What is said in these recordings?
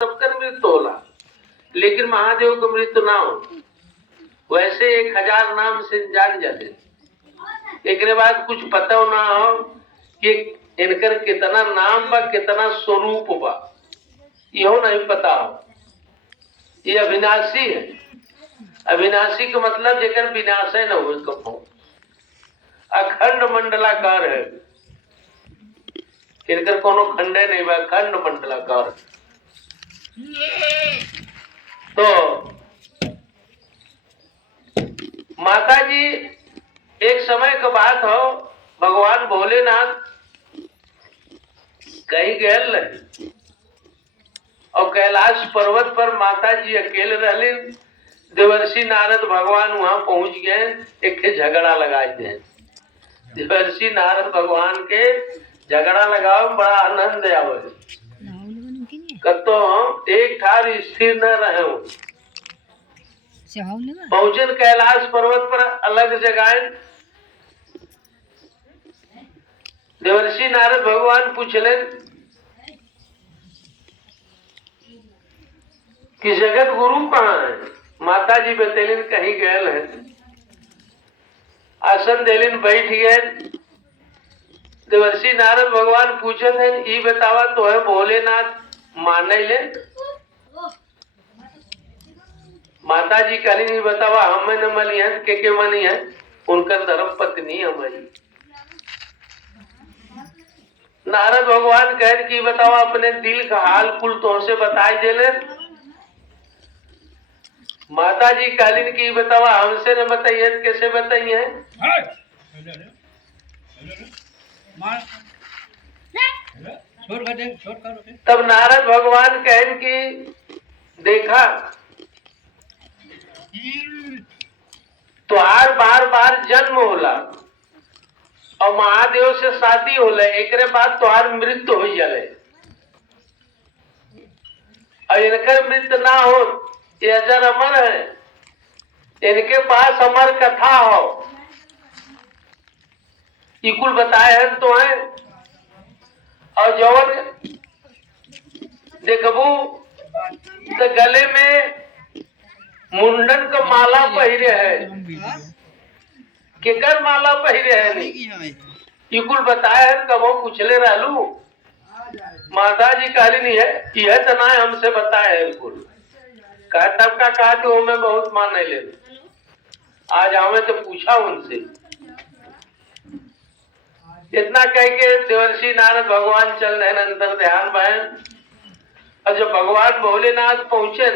सबकर मृत्यु होला, लेकिन महादेव का मृत्यु ना हो। वैसे 1000 नाम से जान जाते, एक बाद कुछ पता ना हो कि इनकर कितना नाम बा, कितना स्वरूप बा, यो नहीं पता हो। ये अविनाशी है। अविनाशी का मतलब जेकर विनाश है न हो, कब अखंड मंडलाकार है। इनकर कोनो खंडे नहीं बा, अखंड मंडलाकार। तो माता जी एक समय का बात हो, भगवान भोलेनाथ कहीं गए रहे और कैलाश पर्वत पर माता जी अकेले रहली। देवर्षि नारद भगवान वहां पहुंच गए, एक झगड़ा लगाए थे। देवर्षि नारद भगवान के झगड़ा लगाओ बड़ा आनंद आवे, कतो एक ठार स्थिर न रहे। पहुंचन कैलाश पर्वत पर अलग जगह। देवर्षि नारद भगवान पूछले कि जगत गुरु कहाँ है। माता जी बतेलिन कहीं गए है। आसन देलिन, बैठ गए। देवर्षि नारद भगवान पूछे थे, ये बतावा तो है भोलेनाथ माने ले। माता जी कहली बतावा हमें न मनी है, के मनी है, उनका धर्म पत्नी हमारी। नारद भगवान कह कि बतावा अपने दिल का हाल कुल तो से बताई देले। माता जी कहलिन की बतावा हमसे न बताइए, कैसे बताइए। तब नारद भगवान कहन की देखा तुहार बार बार जन्म होला और महादेव से शादी होले, एक बाद तुहार मृत्यु हो जाले। और इनकर मृत्यु ना हो, ये अजर अमर है। इनके पास अमर कथा हो, इकुल बताए हैं तो है। और जवन देखबू तो गले में मुंडन का माला पहिरे है, केकर माला पहिरे है इकुल बताए हैं। कबो पूछले रहलू, माता जी कहली नहीं है, यह तो ना हमसे बताए है। इकुल कहा तब का कहा कि वो मैं बहुत मान नहीं ले। आज आवे तो पूछा उनसे। इतना कह के देवर्षि नारद भगवान चल रहे अंतर ध्यान बहन। और जब भगवान भोलेनाथ पहुंचे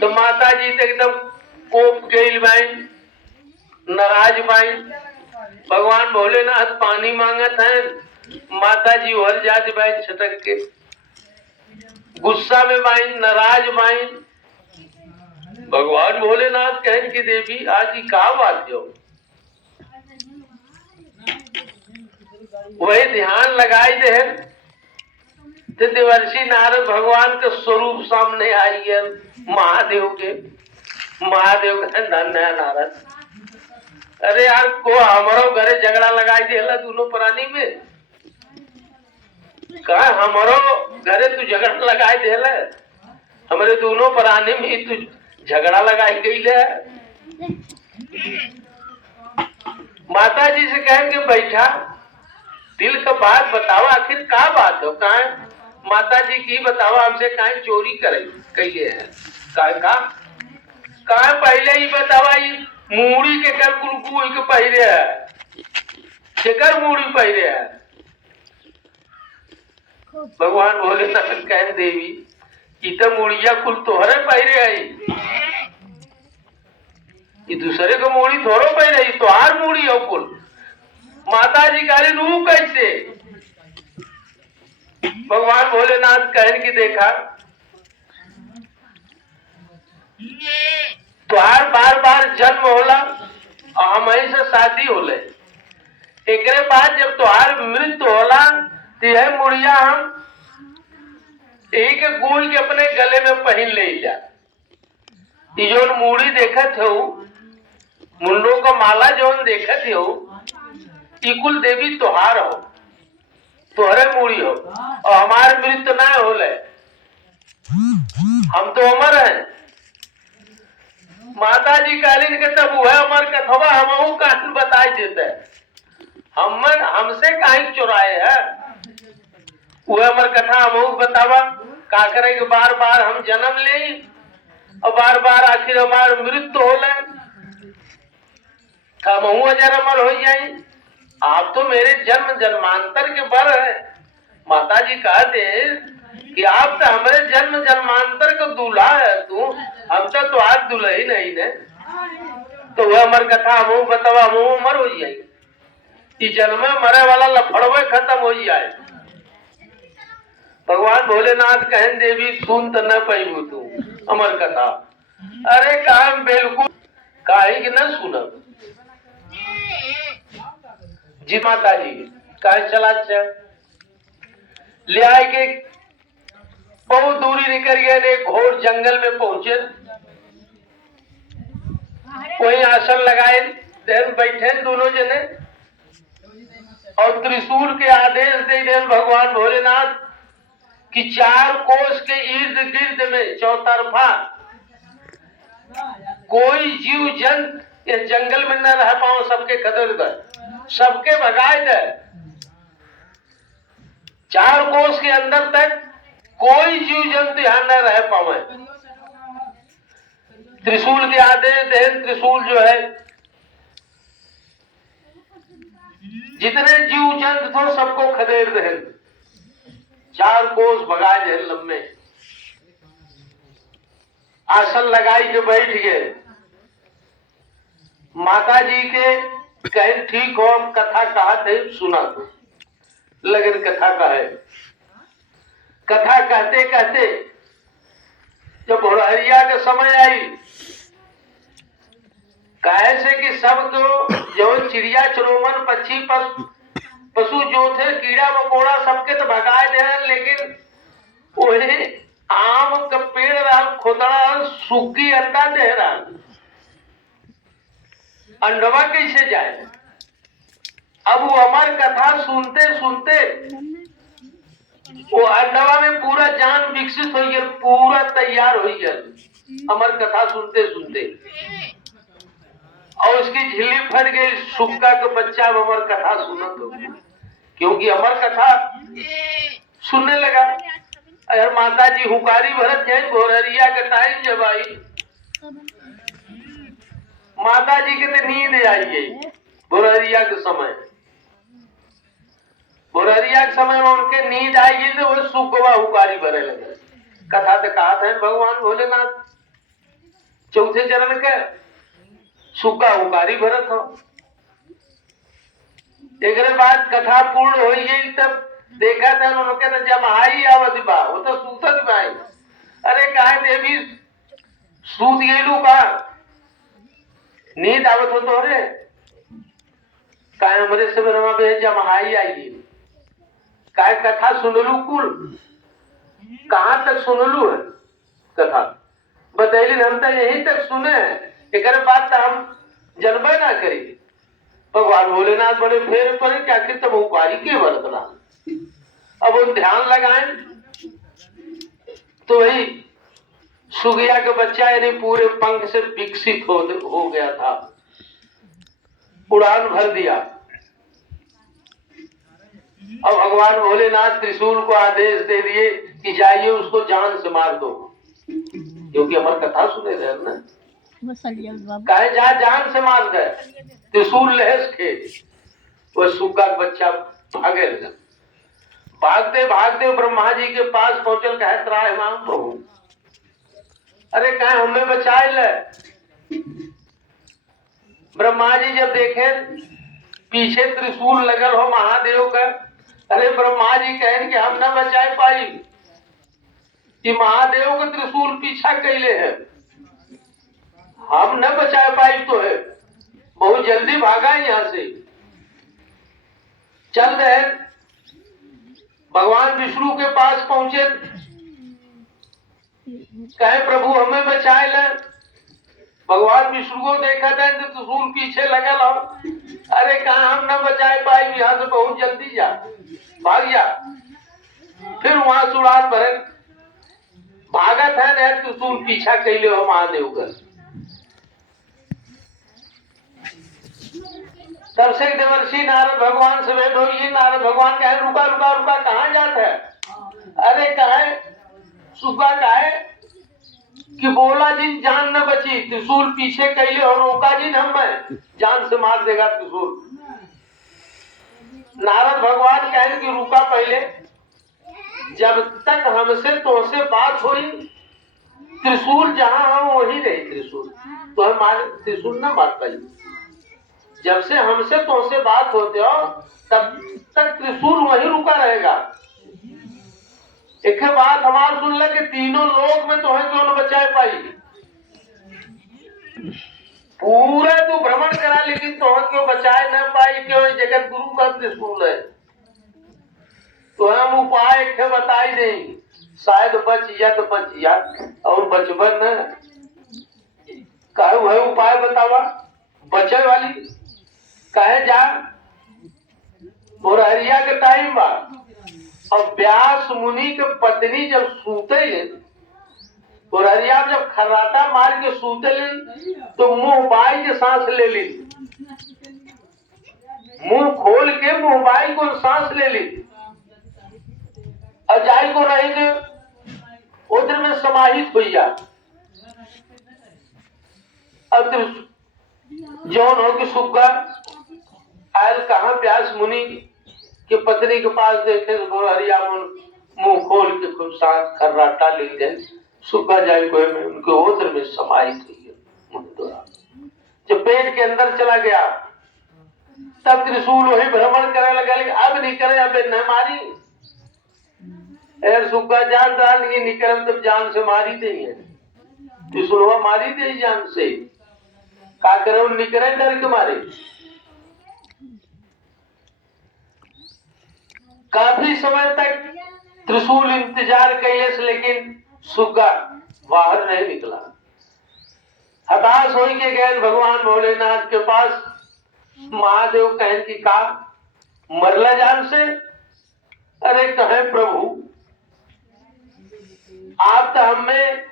तो माता जी तो एकदम कोप गई बाई, नाराज बाई। भगवान भोलेनाथ पानी मांगत हैं, माता जी हर जात बाई छटक के गुस्सा में बाई, नाराज बाई। भगवान भोलेनाथ कहें कि देवी आज ही का बात हो। वही ध्यान लगाई दे तो देवर्षि नारद भगवान के स्वरूप सामने आई है। महादेव के धन्य नारद, अरे यार को हमारो घरे झगड़ा लगाई देला दोनों प्राणी में। कहा हमारो घरे तू झगड़ा लगाई देला, हमारे दोनों प्राणी में तू झगड़ा लगाई गई है। माता जी से कहेंगे बैठा, दिल का बात बताओ, आखिर का बात हो। कहा माता जी की बताओ, हमसे कहा चोरी करे कहिए है। कहा पहले ही बतावा, मूड़ी के कर कुलकू के पहिरे है, शेकर मूड़ी पहिरे है। भगवान भोलेनाथ कह देवी की तो मूड़िया कुल तोहरे पहिरे है, ये दूसरे को मूड़ी थोड़ो पहिरे, तो हार मूड़ी हो कुल। माता जी कह रू कैसे। भगवान भोलेनाथ कहन की देखा तुहार बार बार जन्म होला और हमारी से शादी होले, एक बाद जब तुहार मृत्यु होला तो यह मुड़िया हम एक गोल के अपने गले में पहन ले जा। जो मूड़ी देखत हो, मुंडो का माला जो देखत हो, इकुल देवी तुहार हो, तुहरे मूड़ी हो और हमार मृत्यु ना होले। हम तो अमर हैं। माता जी कालीन के तब वह अमर कथवा हमहू कहानी बताई देते हमसे कहीं चुराए है वह अमर कथा हमहू बतावा का करे कि बार बार हम जन्म ले और बार बार आखिर हमार मृत्यु होले हमहू अजर अमर हो जाए। आप तो मेरे जन्म जन्मांतर के बर है। माता जी कहते कि आप तो हमारे जन्म जन्मांतर को दूल्हा है तू हम तो आज दुल्ही नहीं ने। तो वह अमर कथा हमहू बतावा हमहू अमर हो जाए कि जन्म मरे वाला लफड़वे खत्म हो जाए। भगवान भोलेनाथ कहन देवी सुन तो न पैबू तू अमर कथा। अरे काम बिल्कुल काहे कि न सुनब जी। माता जी कहे चला ले आए के बहुत दूरी निकल गए घोर जंगल में पहुंचे। वही आसन लगाए बैठे दोनों जने और त्रिशूल के आदेश दे देन भगवान भोलेनाथ कि 4 कोस के इर्द गिर्द में चौतरफा कोई जीव जंत इस जंगल में न रह पाओ सबके खदेड़ दे सबके भगाए दे। 4 कोस के अंदर तक कोई जीव जंतु यहां न रह पावे। त्रिशूल के आदेश दे त्रिशूल जो है जितने जीव जंतु थे सबको खदेड़ दे। 4 कोस भगाए दे लम्बे। आसन लगाई के बैठ गए। माता जी के कहे ठीक हो हम कथा कहा थे सुना तो लगन कथा कहे। कथा कहते कहते जब भोरहरिया के समय आई कहे से कि सबको जो चिड़िया चुरोमन पक्षी पशु जो थे कीड़ा मकोड़ा सबके तो भगाए दे लेकिन उन्हें आम का पेड़ रहा खोदड़ा सूखी अंडा दे रहा अंडवा कैसे जाए। अब वो अमर कथा सुनते सुनते वो अंडवा में पूरा जान विकसित हो गया पूरा तैयार हो गया अमर कथा सुनते सुनते और उसकी झिल्ली फट गई। सुक्का का बच्चा अमर कथा सुनत हो क्योंकि अमर कथा सुनने लगा। अरे माता जी हुकारी भरत है भोरहरिया का टाइम जब आई माता जी के तो नींद आई गई। भोरहरिया के समय भोरहरिया के समय में उनके नींद आई गई तो वो सुखवा हुकारी भरे लगे। कथा तो कहा था भगवान भोलेनाथ चौथे चरण के सुखा हुकारी भरत हो। एक बाद कथा पूर्ण हो गई तब देखा था उन्होंने तो जमहाई आवत बा वो तो सूतत भाई। अरे काहे देवी सूत गेलू का नींद आवत हो तो रे काहे हमरे से बरमा पे जमहाई आई काहे कथा सुनलू कुल कहां तक सुनलू है कथा बतैली हम तो यहीं तक सुने एक बात तो हम जनबे ना करी। भगवान भोलेनाथ बड़े फेर पड़े क्या कि तब उपारी के बरतना। अब उन ध्यान लगाएं तो वही सुगिया के बच्चा यानी पूरे पंख से विकसित हो गया था उड़ान भर दिया। अब भगवान भोलेनाथ त्रिशूल को आदेश दे दिए कि जाइए उसको जान से मार दो क्योंकि हमारी कथा सुने रहे ना कहे जा जान से मार दे त्रिशूल लहस खे। वो सुग्गा का बच्चा भागे लगा। भागते भागते ब्रह्मा जी के पास पहुंचल कहे त्राय मां प्रभु। अरे कहे हमें बचाए ले। ब्रह्मा जी जब देखे पीछे त्रिशूल लगल हो महादेव का। अरे ब्रह्मा जी कहे कि हम न बचाए पाई कि महादेव का त्रिशूल पीछा कैले है हम न बचा पाई तो है बहुत जल्दी भागा यहां से। चल रहे भगवान विष्णु के पास पहुंचे कहे प्रभु हमें बचाए ले। भगवान विष्णु को देखा था तो त्रिशूल पीछे लगल हो। अरे कहा हम न बचाए पाए यहां से बहुत जल्दी जा भाग जा। फिर वहां सुरान भरे जानत है ना त्रिशूल पीछा कैले हो महादेव का। तब से देवर्षि नारद भगवान से भेंट हुई। नारद भगवान कहे रुका रुका रुका, कहाँ जाता है? अरे कहे सुगा कहे कि बोला जिन जान न बची, त्रिशूल पीछे कैले और रोका जिन हम मैं जान से मार देगा त्रिशूल। नारद भगवान कहे कि रुका, पहले जब तक हमसे तुमसे बात हुई त्रिशूल जहां हम वही रहे, त्रिशूल तो हम मार त्रिशूल न मार पाई। जब से हमसे तुमसे बात होते हो तब तक त्रिशूल वही रुका रहेगा। एक बात हमार सुन ले कि तीनों लोक में तुम्हें क्यों न बचाए पाई। पूरा तू भ्रमण करा लेकिन तुम्हें क्यों बचाए न पाई, क्यों? जगत गुरु का त्रिशूल है। तो हम उपाय के बताई दें, शायद बच या और बचबन न कहे वह उपाय बतावा बचे वाली। कहे जा मुरहरिया के टाइम बा और व्यास मुनि के पत्नी जब सूते मुरहरिया जब खर्राटा मार के सूते तो मुंह बाई के सांस ले ली, मुंह खोल के मुंह बाई को सांस ले ली और जाई को रहेंगे उधर में समाहित हुई जा। अब जौन हो कि सुग्गा आयल कहा व्यास मुनि के पत्नी के पास देखे तो हरिया मुंह खोल के खूब सांस खर्राटा ले गए। सुग्गा जाए को में उनके उधर में समाहित हुई है। जब पेट के अंदर चला गया तब त्रिशूल वही भ्रमण करे लगा, लेकिन अब नहीं करे, अब न मारी। सुग्गा जान डाल की निकल तब जान से मारी देंगे, त्रिशूलवा मारी दे जान से। का करे निकले डर के मारे। काफी समय तक त्रिशूल इंतजार कैले से लेकिन सुग्गा बाहर नहीं निकला। हताश हो के गए भगवान भोलेनाथ के पास। महादेव कहन की का मरला जान से? अरे कहे प्रभु आप तो हमें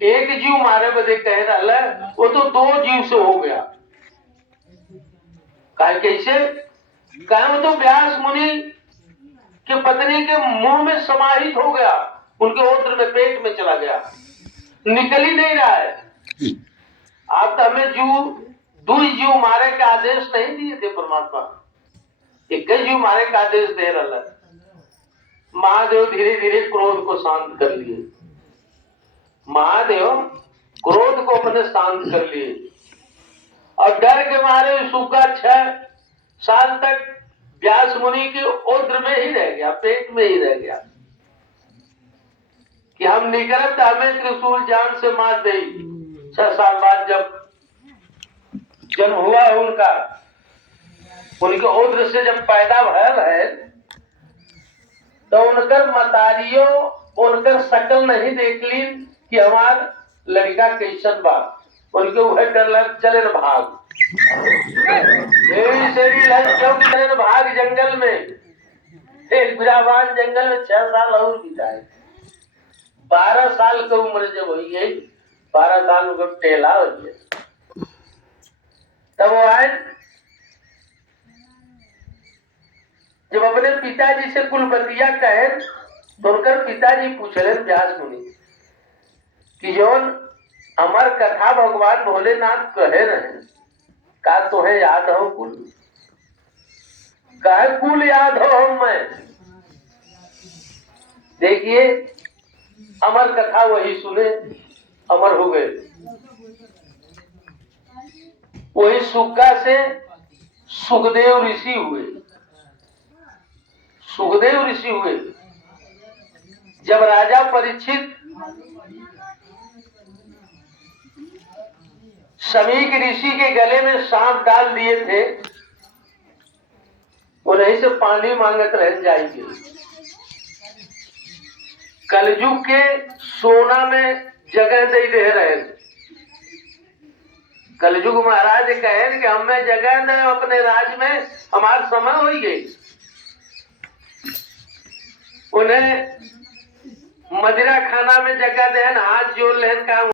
एक जीव मारे बदे कह रहा, वो तो दो जीव से हो गया। कहे कैसे? कहे वो तो व्यास मुनि के पत्नी के मुंह में समाहित हो गया, उनके ओत्र में पेट में चला गया, निकल ही नहीं रहा है। आप तो हमें दो जीव मारे का आदेश नहीं दिए थे परमात्मा, एक जीव मारे का आदेश दे रहा। महादेव धीरे धीरे क्रोध को शांत कर लिए। महादेव क्रोध को अपने शांत कर लिए और डर के मारे सुग्गा 6 साल तक व्यास मुनि के उद्र में ही रह गया, पेट में ही रह गया कि हम निकलत हमें त्रिशूल जान से मार दे। 6 साल बाद जब जन्म हुआ है उनका, उनके उद्र से जब पैदा भयल है तो उनकर मतारियों उनकर शकल नहीं देख ली कि हमार लड़का कैसन बा। उनके वह डर चले न भाग, चले न भाग जंगल में। एक बिराबान जंगल में 6 साल और बिताए। 12 साल की उम्र जब हो गई, 12 साल उनका टेला हो गया, तब वो आए। जब अपने पिताजी से कुलबतिया कहे तो उनकर पिताजी पूछले व्यास मुनि कि जौन अमर कथा भगवान भोलेनाथ कहे रहे, का तुम्हें याद हो कुल? कहे कुल याद हो मैं। देखिए अमर कथा वही सुने, अमर हो गए। वही सुग्गा से सुखदेव ऋषि हुए। सुखदेव ऋषि हुए जब राजा परीक्षित समीक ऋषि के गले में सांप डाल दिए थे, उन्हीं से पानी मांगत रह जाएंगे। कलयुग के सोना में जगह दे दे रहे। कलयुग महाराज कहे कि हमें जगह दे अपने राज में, हमार समय हो गई। उन्हें मदिरा खाना में जगह देहन हाथ जोड़ लेहन का